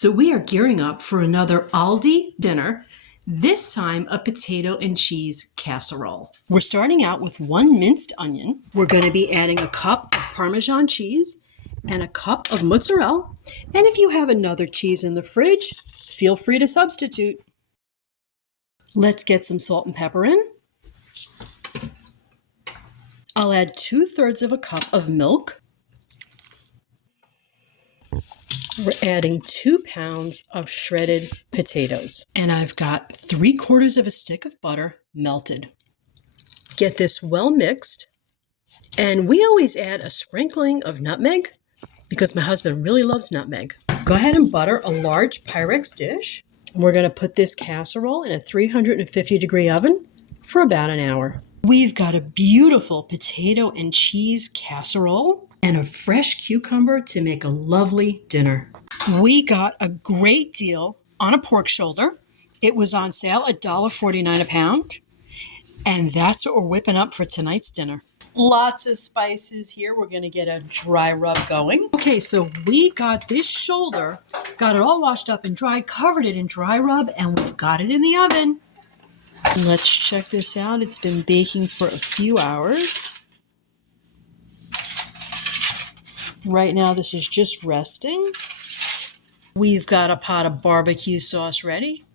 So we are gearing up for another Aldi dinner, this time a potato and cheese casserole. We're starting out with 1 minced onion. We're going to be adding a cup of Parmesan cheese and a cup of mozzarella. And if you have another cheese in the fridge, feel free to substitute. Let's get some salt and pepper in. I'll add 2/3 of a cup of milk. We're adding 2 pounds of shredded potatoes. And I've got 3/4 of a stick of butter melted. Get this well mixed. And we always add a sprinkling of nutmeg because my husband really loves nutmeg. Go ahead and butter a large Pyrex dish. We're going to put this casserole in a 350-degree oven for about an hour. We've got a beautiful potato and cheese casserole and a fresh cucumber to make a lovely dinner. We got a great deal on a pork shoulder. It was on sale at $1.49 a pound. And that's what we're whipping up for tonight's dinner. Lots of spices here. We're going to get a dry rub going. Okay, so we got this shoulder, got it all washed up and dried, covered it in dry rub, and we've got it in the oven. And let's check this out. It's been baking for a few hours. Right now, this is just resting. We've got a pot of barbecue sauce ready.